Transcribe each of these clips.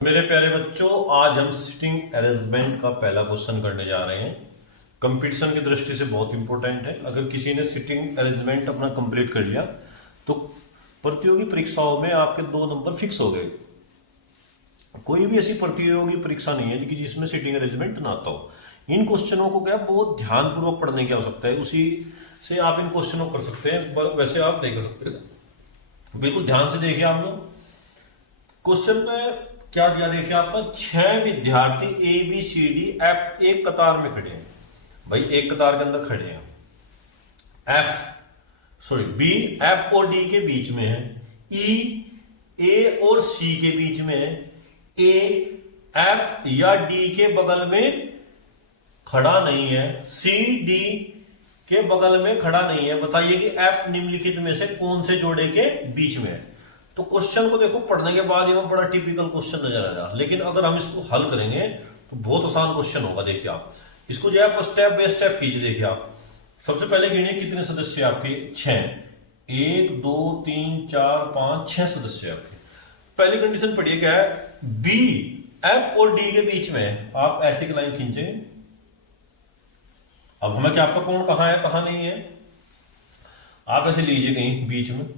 मेरे प्यारे बच्चों, आज हम सिटिंग अरेंजमेंट का पहला क्वेश्चन करने जा रहे हैं। कंपटीशन की दृष्टि से बहुत इंपॉर्टेंट है। अगर किसी ने सिटिंग अरेंजमेंट अपना कंप्लीट कर लिया तो प्रतियोगी परीक्षाओं में आपके 2 नंबर फिक्स हो गए। कोई भी ऐसी प्रतियोगी परीक्षा नहीं है कि जिसमें सिटिंग अरेंजमेंट ना आता हो। इन क्वेश्चनों को क्या बहुत ध्यानपूर्वक पढ़ने की आवश्यकता है, उसी से आप इन क्वेश्चनों को कर सकते हैं। वैसे आप देख सकते हैं, बिल्कुल ध्यान से देखिए आप लोग। क्वेश्चन में क्या दिया, देखिए आपका 6 विद्यार्थी A B C D F एक कतार में खड़े हैं। भाई एक कतार के अंदर खड़े हैं। बी एफ और डी के बीच में है। ई ए और सी के बीच में है। ए एफ या डी के बगल में खड़ा नहीं है। सी डी के बगल में खड़ा नहीं है। बताइए कि एफ निम्नलिखित में से कौन से जोड़े के बीच में है। तो क्वेश्चन को देखो, पढ़ने के बाद ये बड़ा टिपिकल क्वेश्चन नजर आ रहा है, लेकिन अगर हम इसको हल करेंगे तो बहुत आसान क्वेश्चन होगा। देखिए आप इसको जो है स्टेप बाय स्टेप कीजिए। देखिए आप सबसे पहले गिनिए कितने सदस्य आपके 6। 1 2 3 4 5 6 सदस्य आपके। पहली कंडीशन पढ़िए, क्या है? बी एफ और डी के बीच में आप ऐसे की लाइन खींचे। अब हमें क्या आपका कोण कहां है कहां नहीं है, आप ऐसे लीजिए कहीं बीच में।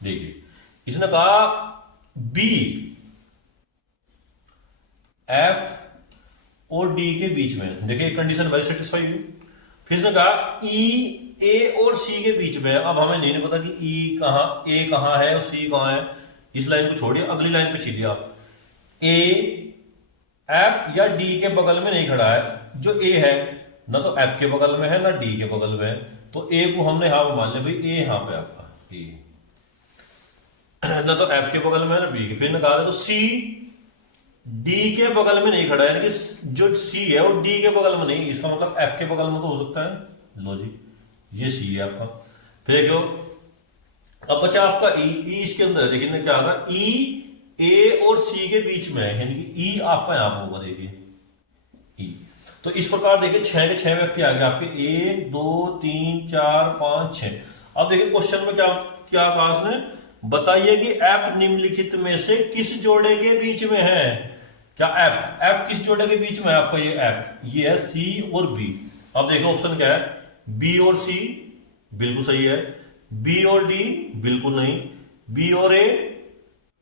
देखिए इसने कहा बी एफ और डी के बीच में। देखिए कंडीशन वेरी सेटिस्फाई हुई। फिर इसने कहा ई ए और सी के बीच में। अब हमें नहीं पता कि ई कहां, ए कहां है और सी कहां है। इस लाइन को छोड़िए, अगली लाइन पे चलिए आप। ए एफ या डी के बगल में नहीं खड़ा है। जो ए है ना तो एफ के बगल में है ना डी के बगल में है, तो ए को हमने यहां पर मान लिया भाई ए यहां पे आपका ए ना तो एफ के बगल में है ना बी के। फिर कहा देखो सी डी के बगल में नहीं खड़ा है, यानी कि जो सी है वो डी के बगल में नहीं, इसका मतलब एफ के बगल में तो हो सकता है। लो जी, ये सी है आपका। फिर देखो अब बचा आपका ई। ई इसके अंदर है, देखिए क्या होगा, ई ए और सी के बीच में है, यानी कि ई आपका यहां पर होगा। देखिए ई। तो इस प्रकार देखिए 6 के 6 व्यक्ति आ गए आपके। 1 2 3 4 5 6। अब देखिए क्वेश्चन में क्या क्या कहा उसने, बताइए कि एफ निम्नलिखित में से किस जोड़े के बीच में है। क्या एफ एफ किस जोड़े के बीच में है आपका? ये एफ, ये है सी और बी। अब देखो ऑप्शन क्या है, बी और सी बिल्कुल सही है। बी और डी बिल्कुल नहीं। बी और ए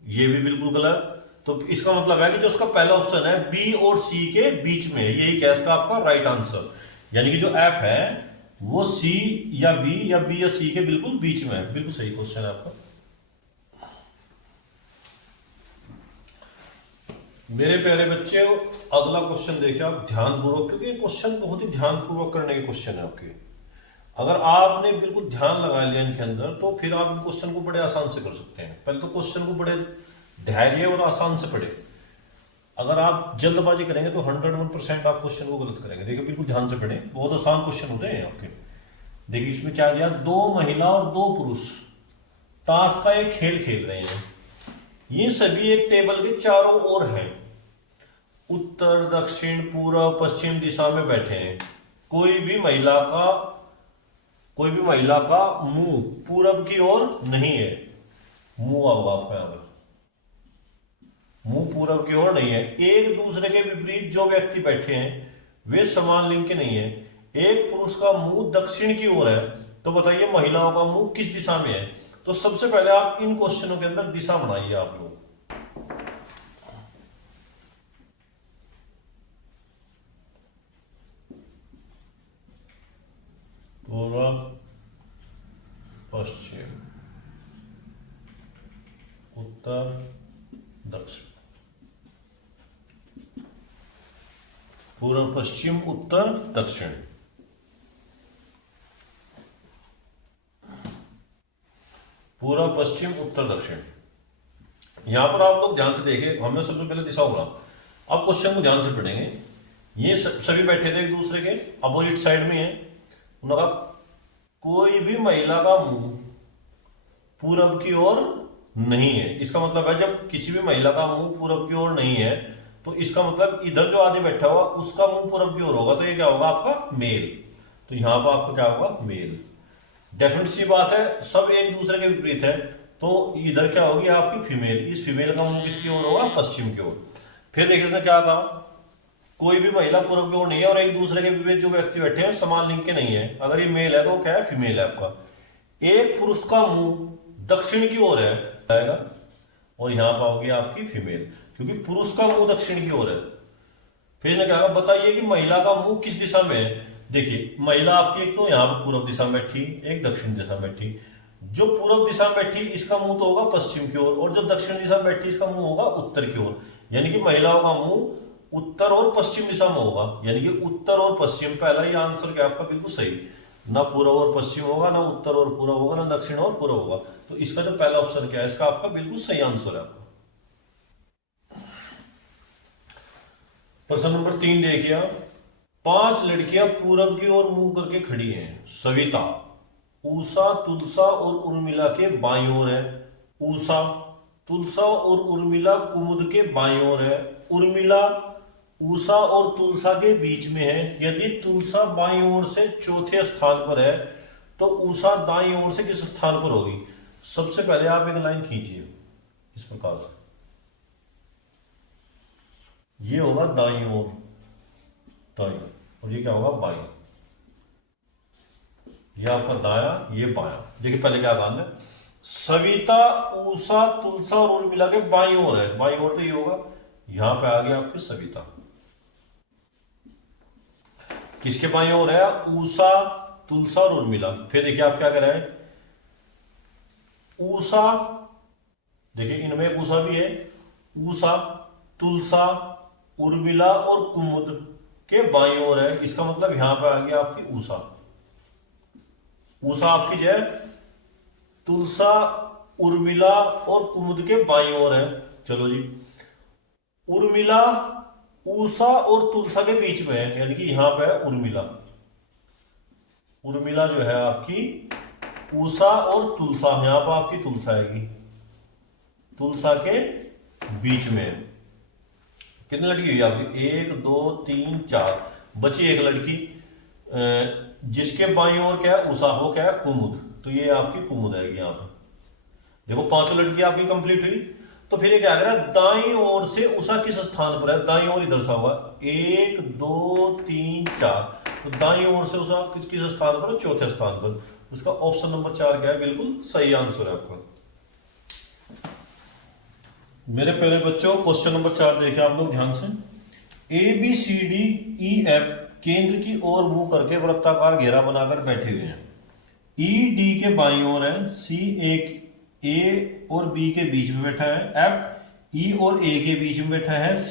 ये भी बिल्कुल गलत। तो इसका मतलब है कि जो उसका पहला ऑप्शन है बी और सी के बीच में, यही गैस का आपका राइट आंसर। यानी कि जो एफ है वो सी या बी या सी के बिल्कुल बीच में है। बिल्कुल सही क्वेश्चन है आपका। मेरे प्यारे बच्चे, अगला क्वेश्चन देखिए आप ध्यानपूर्वक, क्योंकि क्वेश्चन बहुत ही ध्यानपूर्वक करने के क्वेश्चन है आपके। अगर आपने बिल्कुल ध्यान लगा लिया इनके अंदर तो फिर आप क्वेश्चन को बड़े आसान से कर सकते हैं। पहले तो क्वेश्चन को बड़े धैर्य और आसान से पढ़े। अगर आप जल्दबाजी करेंगे तो 101% आप क्वेश्चन को गलत करेंगे। देखिए बिल्कुल ध्यान से पढ़े, बहुत आसान क्वेश्चन होते हैं आपके। देखिए इसमें क्या दिया, 2 महिला और 2 पुरुष ताश का एक खेल खेल रहे हैं। ये सभी एक टेबल के चारों ओर हैं, उत्तर दक्षिण पूर्व पश्चिम दिशा में बैठे हैं। कोई भी महिला का मुंह पूरब की ओर नहीं है। मुंह होगा आपका यहां पर, मुंह पूरब की ओर नहीं है। एक दूसरे के विपरीत जो व्यक्ति बैठे हैं वे समान लिंग के नहीं है। एक पुरुष का मुंह दक्षिण की ओर है, तो बताइए महिलाओं का मुंह किस दिशा में है। तो सबसे पहले आप इन क्वेश्चनों के अंदर दिशा बनाइए आप लोग। पूर्व पश्चिम उत्तर दक्षिण, पूर्व पश्चिम उत्तर दक्षिण। पूर्व पश्चिम उत्तर दक्षिण। यहां पर आप लोग ध्यान से देखिए, हमने सबसे पहले दिशा बोला। अब क्वेश्चन को ध्यान से पढ़ेंगे। ये सभी बैठे थे एक दूसरे के अपोजिट साइड में है। उन्होंने कहा कोई भी महिला का मुंह पूरब की ओर नहीं है। इसका मतलब है जब किसी भी महिला का मुंह पूरब की ओर नहीं है तो इसका मतलब इधर जो आदमी बैठा हुआ उसका मुंह पूरब की ओर होगा, तो ये क्या होगा आपका मेल। तो यहां पर आपका क्या होगा, मेल। डेफिनेट सी बात है, सब एक दूसरे के विपरीत है। तो इधर क्या होगी आपकी फीमेल, इस फीमेल का मुंह किसकी ओर होगा, पश्चिम की ओर। फिर देखिए इसने क्या कहा, कोई भी महिला पूर्व की ओर नहीं है और एक दूसरे के विपरीत जो व्यक्ति बैठे हैं समान लिंग के नहीं है। अगर ये मेल है तो क्या है, फीमेल है आपका। एक पुरुष का मुंह दक्षिण की ओर है आएगा, और यहां पाओगे आपकी फीमेल, क्योंकि पुरुष का मुंह दक्षिण की ओर है। फिर इसने क्या कहा, बताइए कि महिला का मुंह किस दिशा में है। देखिए महिला आपकी एक तो यहाँ पर पूर्व दिशा में बैठी, एक दक्षिण दिशा में बैठी। जो पूर्व दिशा में बैठी इसका मुंह तो होगा पश्चिम की ओर, और जो दक्षिण दिशा में बैठी इसका मुंह होगा उत्तर की ओर। यानी कि महिलाओं का मुंह उत्तर और पश्चिम दिशा में होगा, यानी कि उत्तर और पश्चिम। पहला ही आंसर क्या आपका बिल्कुल सही, ना पूर्व और पश्चिम होगा, ना उत्तर और पूर्व होगा, ना दक्षिण और पूर्व होगा। तो इसका जो पहला ऑप्शन क्या है, इसका आपका बिल्कुल सही आंसर है आपका। प्रश्न नंबर 3 देखिए, 5 लड़कियां पूरब की ओर मुंह करके खड़ी हैं। सविता, उषा, तुलसा और उर्मिला के बाईं ओर है। उषा, तुलसा और उर्मिला कुमुद के बाईं ओर है। उर्मिला उषा और तुलसा के बीच में है। यदि तुलसा बाईं ओर से चौथे स्थान पर है तो उषा दाईं ओर से किस स्थान पर होगी। सबसे पहले आप एक लाइन खींचिए इस प्रकार से, ये होगा दाईं ओर, दाईं, और ये क्या होगा, बाईं। ये आपका दाया, ये बाया। देखिए पहले क्या काम है, सविता, उषा, तुलसा और उर्मिला के बाईं ओर है। बाईं ओर तो ये होगा, यहां पे आ गया आपकी सविता। किसके बाईं ओर है, उषा, तुलसा और उर्मिला। फिर देखिए आप क्या कर रहे हैं, उषा, देखिए इनमें एक उषा भी है। उषा, तुलसा, उर्मिला और कुमुद के बाईं ओर है। इसका मतलब यहां पे आ गया आपकी उषा। उषा आपकी जो है तुलसा, उर्मिला और कुमुद के बाईं ओर है। चलो जी, उर्मिला उषा और तुलसा के बीच में है, यानी कि यहां पे है उर्मिला। उर्मिला जो है आपकी उषा और तुलसा, यहां पर आपकी तुलसा आएगी, तुलसा के बीच में है। कितनी लड़की हुई आपकी, 1 2 3 4, बची एक लड़की जिसके बाईं ओर क्या है, उषा, हो क्या है, कुमुद। तो ये आपकी कुमुद आएगी यहां पर। देखो 5 लड़की आपकी कंप्लीट हुई। तो फिर ये क्या कह रहा है, दाईं ओर से उषा किस स्थान पर है, दाईं ओर ही दर्शा हुआ 1 2 3 4। तो दाईं ओर से उषा किस स्थान पर है, चौथे स्थान पर। उसका ऑप्शन नंबर 4 क्या है, बिल्कुल सही आंसर है आपका। मेरे प्यारे बच्चों, क्वेश्चन नंबर 4 देखिए आप लोग ध्यान से। ABCDEF केंद्र की ओर मुंह करके वृत्ताकार घेरा बनाकर बैठे हुए हैं। ED के बाईं ओर है। C एक A और B के बीच में बैठा है। F E और A के बीच में बैठा है। C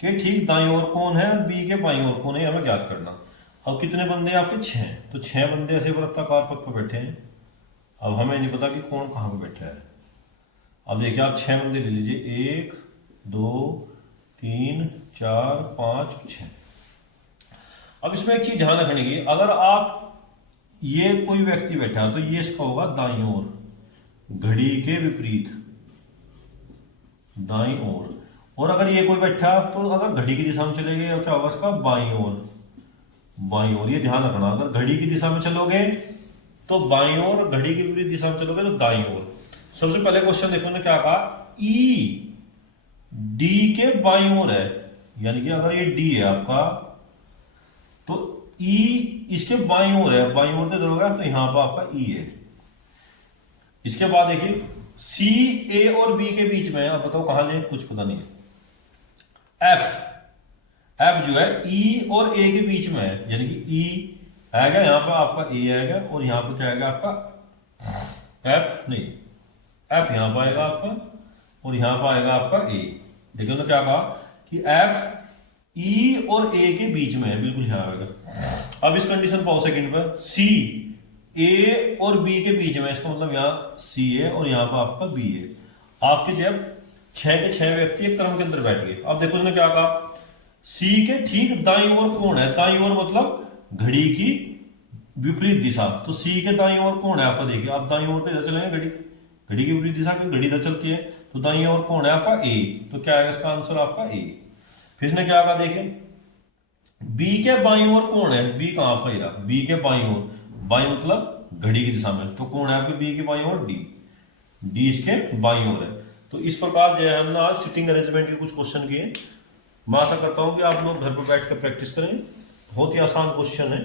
के ठीक दाईं ओर कौन है और B के बाईं ओर कौन है, हमें ज्ञात करना। अब कितने बंदे हैं आपके, 6। तो 6 बंदे ऐसे वृत्ताकार पथ पर बैठे हैं। अब हमें नहीं पता कि कौन कहां पर बैठा है। अब देखिए आप 6 बंदे ले लीजिए, 1 2 3 4 5 6। अब इसमें एक चीज ध्यान रखने की, अगर आप ये कोई व्यक्ति बैठा है तो ये इसका होगा दाईं ओर, घड़ी के विपरीत दाईं ओर। और अगर ये कोई बैठा तो अगर घड़ी की दिशा में चलेंगे तो क्या होगा इसका, बाईं ओर, बाईं ओर। ये ध्यान रखना, अगर घड़ी की दिशा में चलोगे तो बाईं ओर, घड़ी की विपरीत दिशा में चलोगे तो दाईं ओर। सबसे पहले क्वेश्चन देखो ने क्या कहा, ई डी के बाईं ओर है, यानी कि अगर ये डी है आपका तो ई इसके बाईं ओर है। बाईं ओर से देखोगे तो यहां पर आपका ई है। इसके बाद देखिए सी ए और बी के बीच में है। अब बताओ कहां ले, कुछ पता नहीं है। एफ जो है ई और ए के बीच में है, यानी कि ई आएगा यहां पर आपका, ए आएगा, और यहां पर क्या आएगा आपका एफ, नहीं एफ यहां पर आएगा आपका, और यहां पर आएगा आपका ए। देखिए तो क्या कहा कि एफ ई और ए के बीच में है, बिल्कुल यहां आएगा। अब इस कंडीशन पाओ सेकंड पर, सी ए और बी के बीच में, इसका मतलब यहां सी है और यहां पर आपका बी है। आपके जब 6 के 6 व्यक्ति एक क्रम के अंदर बैठ गए। अब देखो उसने क्या कहा, सी के ठीक दाईं ओर कौन है, दाईं ओर मतलब घड़ी की विपरीत दिशा। तो सी के दाईं ओर कौन है आपका, देखिए आप दाईं ओर तो इधर चलेंगे, घड़ी की विपरीत दिशा, क्योंकि घड़ी इधर चलती है। तो दाईं ओर कौन है आपका, ए। तो क्या आएगा इसका आंसर आपका ए। फिर इसने क्या कहा, देखिए बी के बाईं ओर कौन है, बी कहां पर रहा, बी के बाईं ओर, बाईं मतलब घड़ी की दिशा में, तो कौन है आपके बी के बाईं ओर, डी। डी इसके बाईं ओर है। तो इस प्रकार जो है हमने आज सिटिंग अरेंजमेंट के कुछ क्वेश्चन किए। मैं आशा करता हूं कि आप लोग घर पर बैठ कर प्रैक्टिस करें। बहुत ही आसान क्वेश्चन है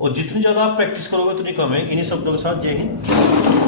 और जितनी ज्यादा आप प्रैक्टिस करोगे उतनी कम है। इन्हीं शब्दों के साथ जय हिंद।